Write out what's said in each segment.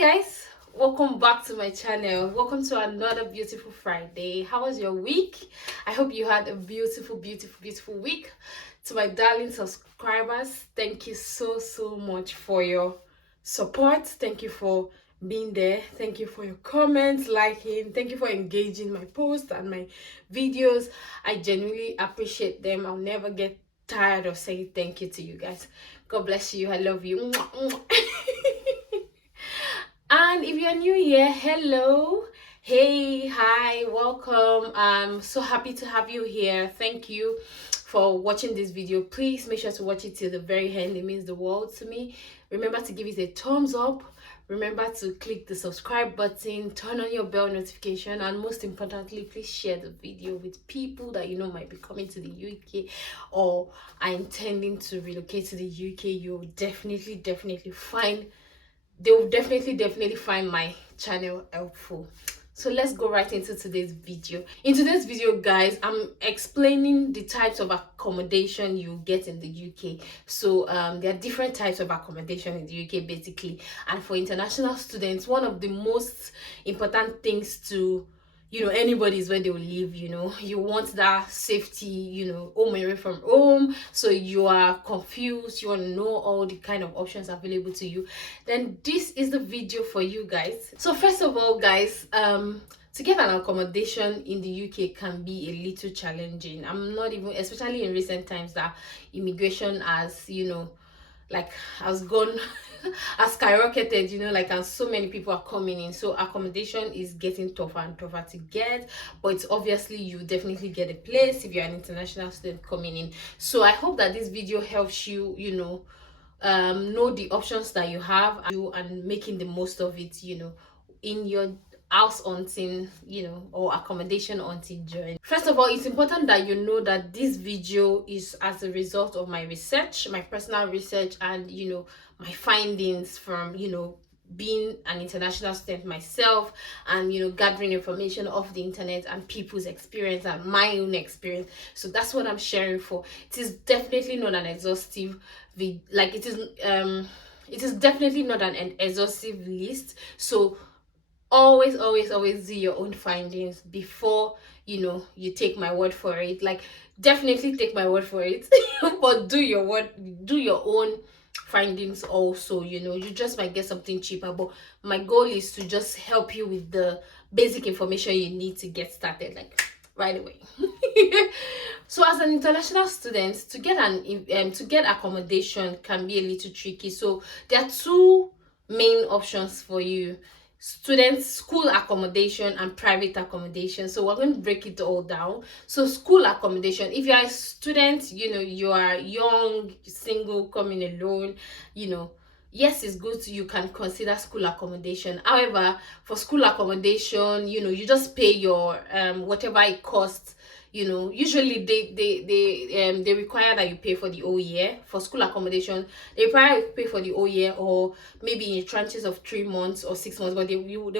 Guys, welcome back to my channel. Welcome to another beautiful Friday. How was your week? I hope you had a beautiful week. To my darling subscribers, thank you so much for your support. Thank you for being there. Thank you for your comments, liking. Thank you for engaging my posts and my videos. I genuinely appreciate them. I'll never get tired of saying thank you to you guys. God bless you. I love you. And if you're new here, hello, hey, hi, welcome. I'm so happy to have you here. Thank you for watching this video. Please make sure to watch it till the very end. It means the world to me. Remember to give it a thumbs up. Remember to click the subscribe button, turn on your bell notification, and most importantly, please share the video with people that you know might be coming to the UK or are intending to relocate to the UK. You'll definitely find find my channel helpful. So let's go right into today's video. In today's video, guys, I'm explaining the types of accommodation you get in the UK. So there are different types of accommodation in the UK basically, and for international students, one of the most important things to anybody's where they will live. You want that safety, home away from home, so you are confused, you want to know all the kind of options available to you, then this is the video for you guys. So first of all, guys, to get an accommodation in the UK can be a little challenging. I'm not even, especially in recent times that immigration has has gone has skyrocketed, and so many people are coming in, so accommodation is getting tougher and tougher to get. But it's obviously you definitely get a place if you're an international student coming in. So I hope that this video helps you know the options that you have and making the most of it in your house hunting or accommodation hunting journey. First of all, it's important that you know that this video is as a result of my research, my personal research, and my findings from being an international student myself, and gathering information off the internet and people's experience and my own experience. So that's what I'm sharing for. It is definitely not an exhaustive it is definitely not an exhaustive list. So always do your own findings before you take my word for it. Definitely take my word for it but do your own findings also. You just might get something cheaper, but my goal is to just help you with the basic information you need to get started right away. So as an international student, to get accommodation can be a little tricky. So there are two main options for you: school accommodation and private accommodation. So we're going to break it all down. So school accommodation, if you are a student, you are young, single, coming alone, yes, it's good, you can consider school accommodation. However, for school accommodation, you just pay your whatever it costs. Usually they require that you pay for the whole year. For school accommodation, they require you to pay for the whole year, or maybe in tranches of 3 months or 6 months, but they won't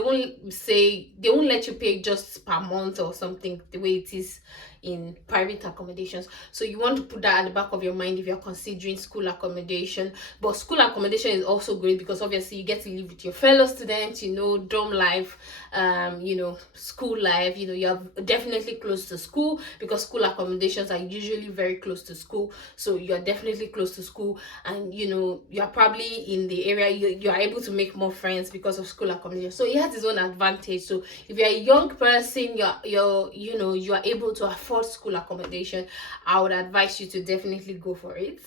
let you pay just per month or something, the way it is in private accommodations. So you want to put that at the back of your mind if you're considering school accommodation. But school accommodation is also great because obviously you get to live with your fellow students, dorm life, school life. You're definitely close to school because school accommodations are usually very close to school. So you're definitely close to school, and you're probably in the area, you are able to make more friends because of school accommodation. So it has its own advantage. So if you're a young person, you are able to afford school accommodation, I would advise you to definitely go for it.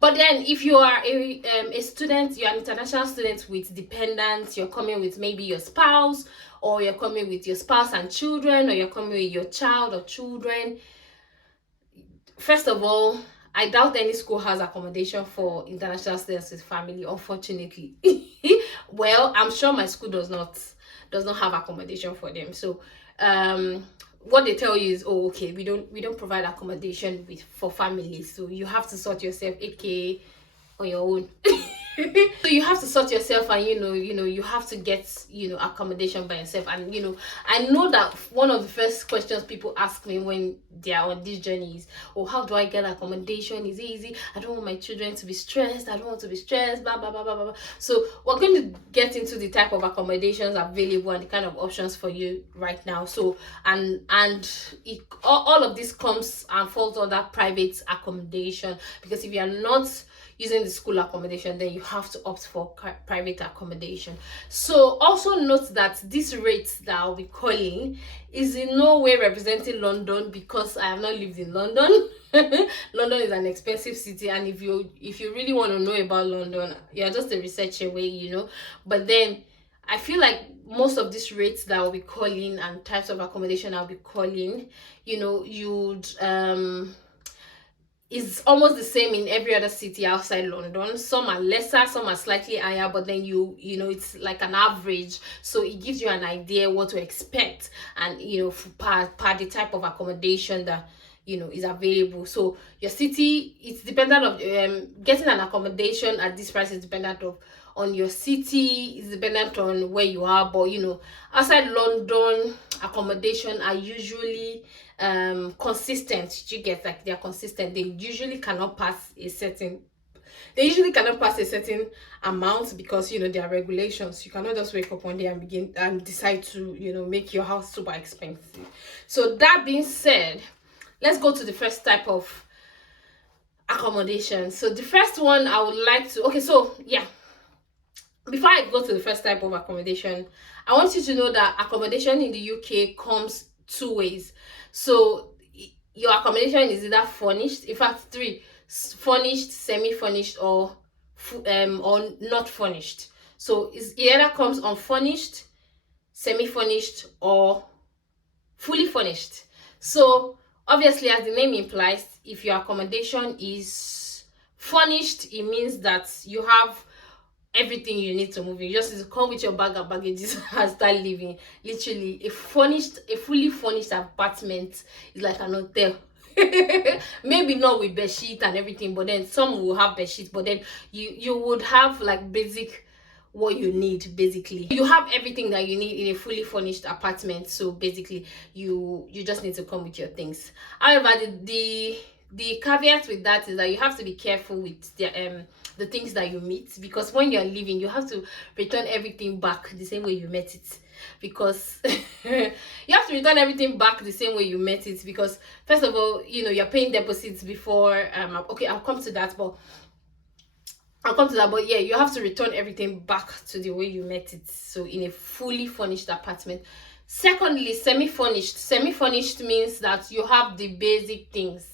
But then if you are a student, you're an international student with dependents, you're coming with maybe your spouse, or you're coming with your spouse and children, or you're coming with your child or children. First of all, I doubt any school has accommodation for international students with family, unfortunately. Well, I'm sure my school does not have accommodation for them. So what they tell you is, oh, okay, we don't provide accommodation for families, so you have to sort yourself, aka on your own. So you have to sort yourself, and you have to get accommodation by yourself. And I know that one of the first questions people ask me when they are on this journey is, oh, how do I get accommodation? Is it easy? I don't want my children to be stressed. I don't want to be stressed, blah blah blah blah blah. So we're going to get into the type of accommodations available and the kind of options for you right now. So all of this comes and falls under private accommodation, because if you are not using the school accommodation, then you have to opt for private accommodation. So also note that this rate that I'll be calling is in no way representing London, because I have not lived in London. London is an expensive city, and if you really want to know about London, you're just a research away. But then I feel like most of these rates that I'll be calling and types of accommodation I'll be calling, you'd is almost the same in every other city outside London. Some are lesser, some are slightly higher, but then it's like an average, so it gives you an idea what to expect, and per the type of accommodation that is available. So your city, it's dependent of getting an accommodation at this price is dependent on your city, is dependent on where you are. But outside London, accommodation are usually consistent. You get, like, they're consistent. They usually cannot pass a certain amount, because there are regulations. You cannot just wake up one day and begin and decide to make your house super expensive. So that being said, let's go to the first type of accommodation. So the first one I would like to, before I go to the first type of accommodation, I want you to know that accommodation in the UK comes two ways. So your accommodation is either furnished, in fact three: furnished, semi-furnished, or not furnished. So it either comes unfurnished, semi-furnished, or fully furnished. So obviously, as the name implies, if your accommodation is furnished, it means that you have everything you need to move in. You just need to come with your bag and baggages and start living. Literally, a fully furnished apartment is like an hotel. Maybe not with bed sheet and everything, but then some will have bed sheets, but then you would have like basic what you need. Basically, you have everything that you need in a fully furnished apartment. So basically, you just need to come with your things. However, the caveat with that is that you have to be careful with the things that you meet, because when you're leaving, you have to return everything back the same way you met it. Because you have to return everything back the same way you met it, because first of all, you're paying deposits before. Okay, I'll come to that, but yeah, you have to return everything back to the way you met it. So in a fully furnished apartment. Secondly, semi-furnished means that you have the basic things,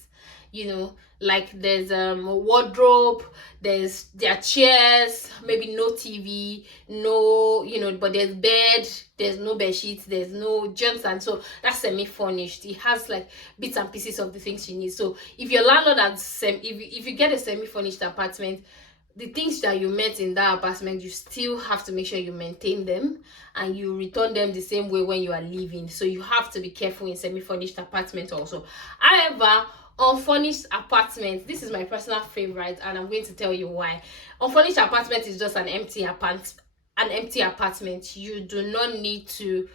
like there's a wardrobe, there are chairs, maybe no TV, no, but there's bed, there's no bed sheets, there's no germs, and so that's semi-furnished. It has like bits and pieces of the things you need. So if your landlord has if you get a semi-furnished apartment, the things that you met in that apartment, you still have to make sure you maintain them and you return them the same way when you are leaving. So you have to be careful in semi-furnished apartments also. However, unfurnished apartments, this is my personal favorite, and I'm going to tell you why. Unfurnished apartment is just an empty apartment. You do not need to,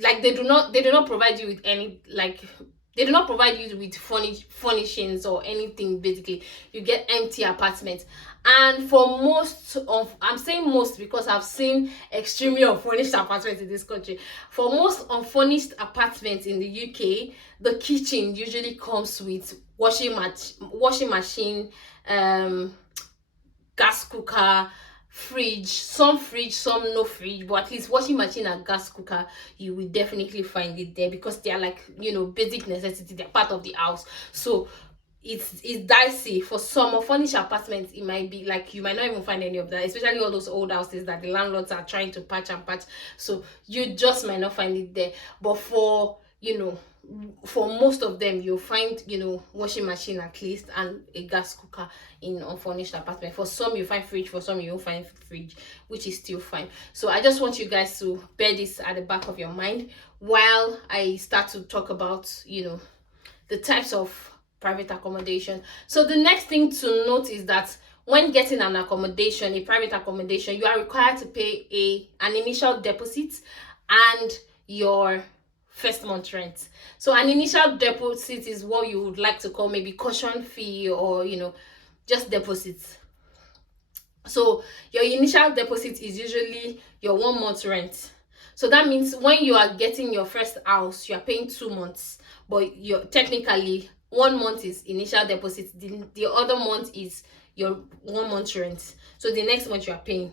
like, they do not provide you with any, like, they do not provide you with furnishings or anything. Basically, you get empty apartments. And for most of, I'm saying most because I've seen extremely unfurnished apartments in this country. For most unfurnished apartments in the UK, the kitchen usually comes with washing machine, gas cooker, some no fridge, but at least washing machine and gas cooker, you will definitely find it there, because they are like, basic necessity. They're part of the house. So it's dicey. For some unfurnished apartments, it might be like you might not even find any of that, especially all those old houses that the landlords are trying to patch, so you just might not find it there. But for most of them, you'll find washing machine at least, and a gas cooker in unfurnished apartment. For some you find fridge, for some you won't find fridge, which is still fine. So I just want you guys to bear this at the back of your mind while I start to talk about the types of private accommodation. So the next thing to note is that when getting an accommodation, a private accommodation, you are required to pay an initial deposit and your first month rent. So an initial deposit is what you would like to call maybe caution fee, or just deposits. So your initial deposit is usually your 1 month rent. So that means when you are getting your first house, you are paying 2 months, but you're technically 1 month is initial deposit. The other month is your 1 month rent. So the next month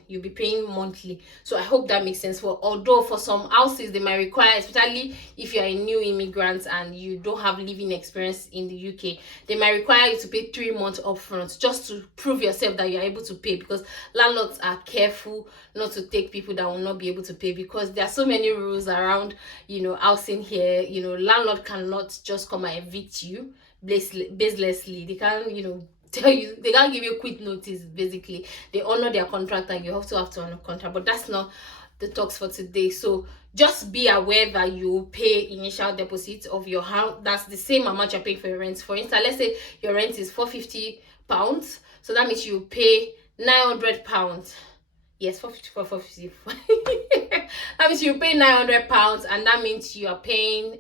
you'll be paying monthly. So I hope that makes sense. Although for some houses they might require, especially if you're a new immigrant and you don't have living experience in the UK, they might require you to pay 3 months upfront just to prove yourself that you're able to pay, because landlords are careful not to take people that will not be able to pay, because there are so many rules around housing here. Landlord cannot just come and evict you baselessly. They can't tell you, they can't give you quit notice. Basically, they honor their contract and you also have to honor contract, but that's not the talks for today. So just be aware that you pay initial deposit of your house. That's the same amount you're paying for your rent. For instance, let's say your rent is £450, so that means you pay £900. Yes, 450 that means you pay £900, and that means you are paying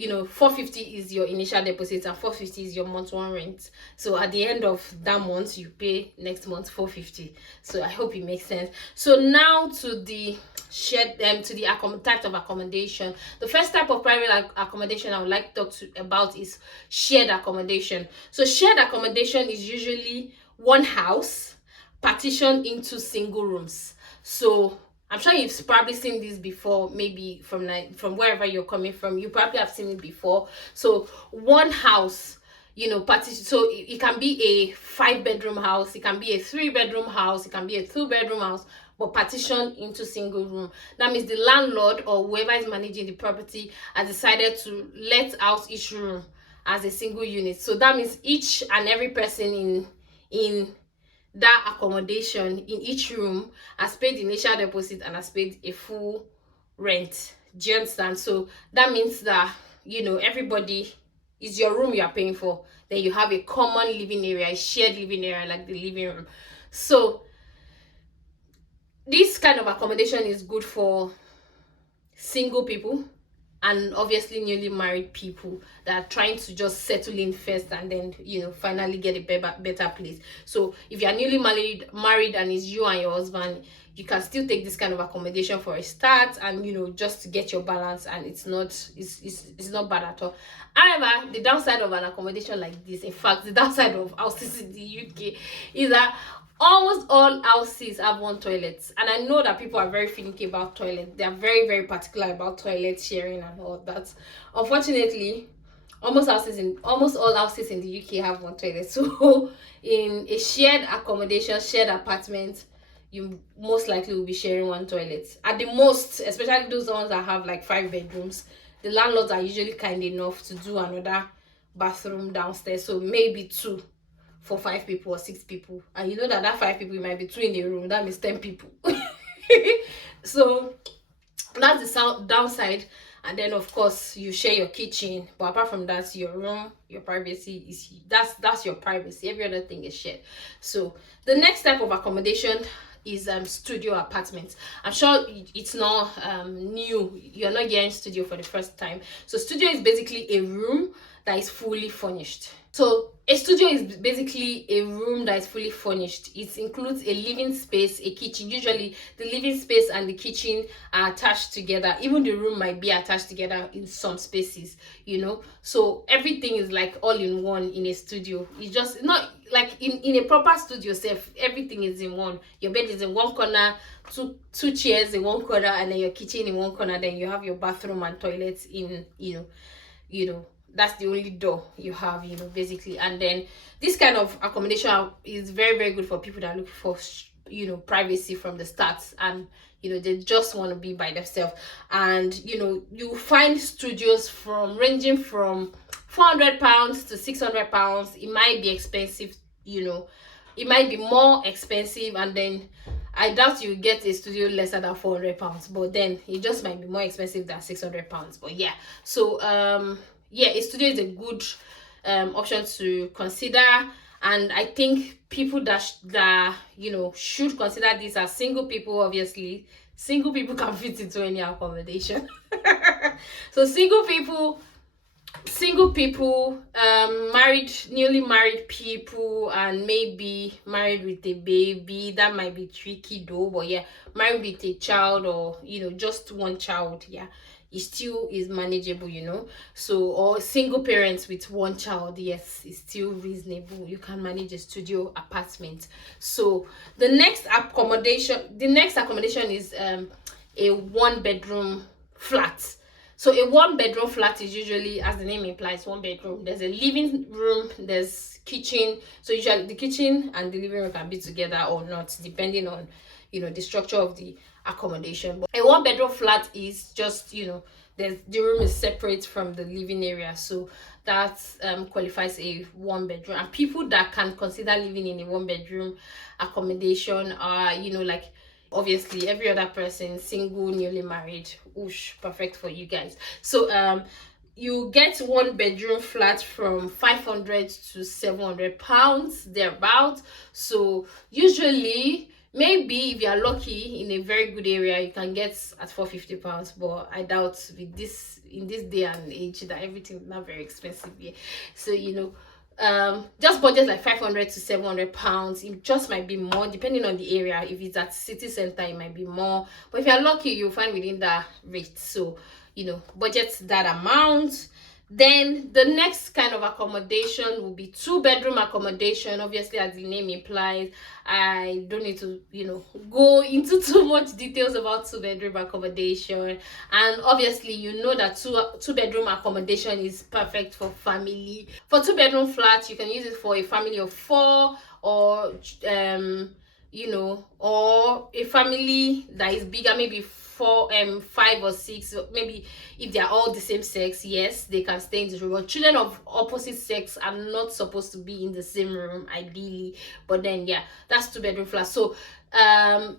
450 is your initial deposit and 450 is your month one rent. So at the end of that month you pay next month 450. So I hope it makes sense. So now to the types of accommodation. The first type of private accommodation I would like to talk about is shared accommodation. So shared accommodation is usually one house partitioned into single rooms. So I'm sure you've probably seen this before, maybe from wherever you're coming from. You probably have seen it before. So one house, partition. So it can be a 5-bedroom house, it can be a 3-bedroom house, it can be a 2-bedroom house, but partitioned into single room. That means the landlord or whoever is managing the property has decided to let out each room as a single unit. So that means each and every person in that accommodation in each room has paid the initial deposit and has paid a full rent. Do you understand? So that means that everybody is your room you are paying for. Then you have a common living area, a shared living area like the living room. So this kind of accommodation is good for single people and obviously newly married people that are trying to just settle in first and then finally get a better place. So if you are newly married and it's you and your husband, you can still take this kind of accommodation for a start and just to get your balance, and it's not bad at all. However, the downside of an accommodation like this, in fact the downside of houses in the UK, is that almost all houses have one toilet, and I know that people are very finicky about toilet. They are very, very particular about toilet sharing and all that. Unfortunately, almost all houses in the UK have one toilet. So in a shared accommodation, shared apartment, you most likely will be sharing one toilet at the most, especially those ones that have like 5 bedrooms. The landlords are usually kind enough to do another bathroom downstairs, so maybe 2 for 5 people or 6 people, and that 5 people might be 2 in the room. That means 10 people. So that's the downside. And then of course you share your kitchen, but apart from that, your room, your privacy is that's your privacy. Every other thing is shared. So the next type of accommodation is studio apartments. I'm sure it's not new. You're not getting studio for the first time. So studio is basically a room that is fully furnished. So a studio is basically a room that is fully furnished. It includes a living space, a kitchen. Usually the living space and the kitchen are attached together. Even the room might be attached together in some spaces, so everything is like all in one in a studio. It's just not like in a proper studio self, everything is in one. Your bed is in one corner, two chairs in one corner, and then your kitchen in one corner. Then you have your bathroom and toilets in that's the only door you have, basically. And then this kind of accommodation is very, very good for people that look for privacy from the start, and they just want to be by themselves. And you find studios ranging from £400 to £600. It might be expensive, it might be more expensive, and then I doubt you get a studio lesser than £400, but then it just might be more expensive than £600. But yeah, so a studio is a good option to consider. And I think people that should consider this as single people. Obviously, single people can fit into any accommodation. So single people, married, newly married people, and maybe married with a baby, that might be tricky though. But yeah, married with a child, or just one child, yeah, it still is manageable, so, or single parents with one child, yes, it's still reasonable. You can manage a studio apartment. So the next accommodation is a one bedroom flat. So a one bedroom flat is usually, as the name implies, one bedroom. There's a living room, there's kitchen. So usually the kitchen and the living room can be together or not, depending on the structure of the accommodation. But a one bedroom flat is just, the room is separate from the living area. So that qualifies a one bedroom. And people that can consider living in a one bedroom accommodation are, like, obviously every other person, single, newly married. Oosh, perfect for you guys. So you get one bedroom flat from 500 to 700 pounds thereabout. So usually, maybe if you are lucky in a very good area, you can get at 450 pounds. But I doubt, with this, in this day and age, that everything is not very expensive here. So just budget like 500 to 700 pounds. It just might be more depending on the area. If it's at city center, it might be more, but if you're lucky, you'll find within that rate. So budget that amount. Then the next kind of accommodation will be two-bedroom accommodation. Obviously, as the name implies, I don't need to go into too much details about two-bedroom accommodation. And obviously, that two-bedroom accommodation is perfect for family. For two-bedroom flats, you can use it for a family of 4, or or a family that is bigger, maybe 4, 5 or 6. Maybe if they are all the same sex, yes, they can stay in the room. But children of opposite sex are not supposed to be in the same room, ideally. But then, yeah, that's two-bedroom flats. So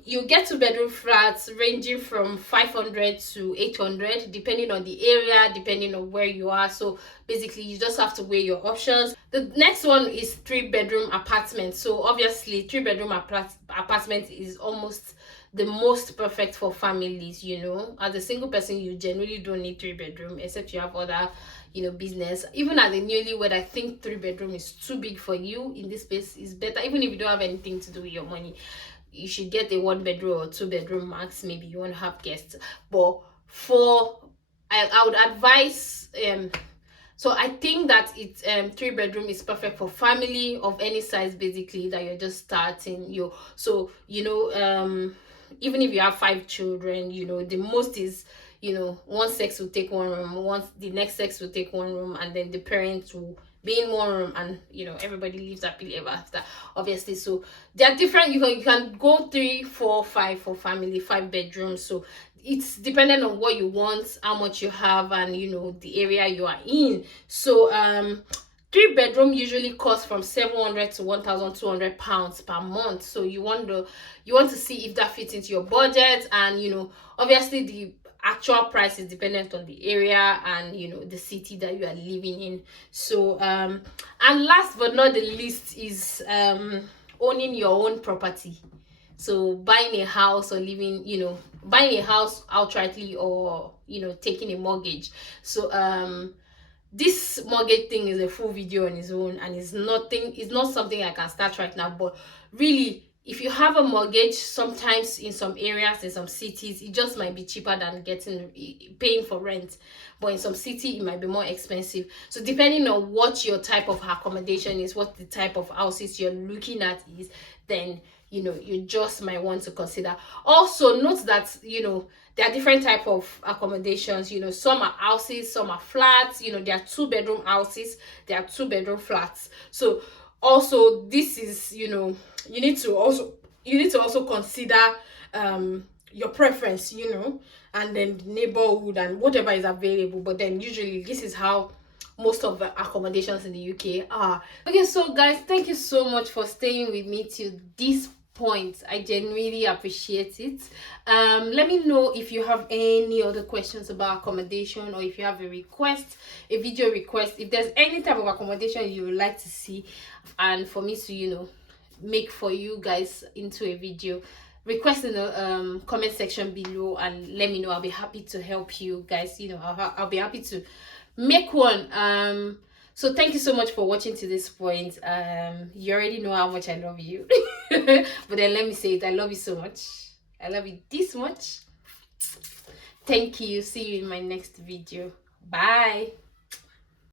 you get two-bedroom flats ranging from 500 to 800, depending on the area, depending on where you are. So basically, you just have to weigh your options. The next one is three-bedroom apartment. So obviously, three-bedroom apartment is almost the most perfect for families. As a single person, you generally don't need three-bedroom, except you have other business. Even as a newlywed, I think three-bedroom is too big for you. In this space is better. Even if you don't have anything to do with your money, you should get a one-bedroom or two-bedroom max. Maybe you want to have guests. But I would advise, so I think that it's three-bedroom is perfect for family of any size, basically, that you're just starting. Even if you have 5 children, the most is, one sex will take one room, the next sex will take one room, and then the parents will be in one room, and everybody lives happily ever after, obviously. So they are different. You can go 3, 4, 5 for family, 5 bedrooms. So it's dependent on what you want, how much you have, and the area you are in. So 3-bedroom usually costs from 700 to 1,200 pounds per month. So you want to see if that fits into your budget. And obviously the actual price is dependent on the area and the city that you are living in. So and last but not the least is owning your own property. So buying a house, or buying a house outrightly, or taking a mortgage. So this mortgage thing is a full video on its own, and it's not something I can start right now. But really, if you have a mortgage, sometimes in some areas, in some cities, it just might be cheaper than paying for rent. But in some city, it might be more expensive. So depending on what your type of accommodation is, what the type of houses you're looking at is, then you just might want to consider. Also note that there are different type of accommodations. Some are houses, some are flats. There are 2-bedroom houses, there are 2-bedroom flats. So also, this is you need to also consider your preference, and then the neighborhood and whatever is available. But then usually this is how most of the accommodations in the UK are. Okay, so guys, thank you so much for staying with me till this points. I genuinely appreciate it. Let me know if you have any other questions about accommodation, or if you have a request, a video request, if there's any type of accommodation you would like to see and for me to, you know, make for you guys into a video. Request in the comment section below and let me know. I'll be happy to help you guys. You know, I'll be happy to make one. So thank you so much for watching to this point. You already know how much I love you. But then let me say it, I love you so much. I love you this much. Thank you. See you in my next video. Bye.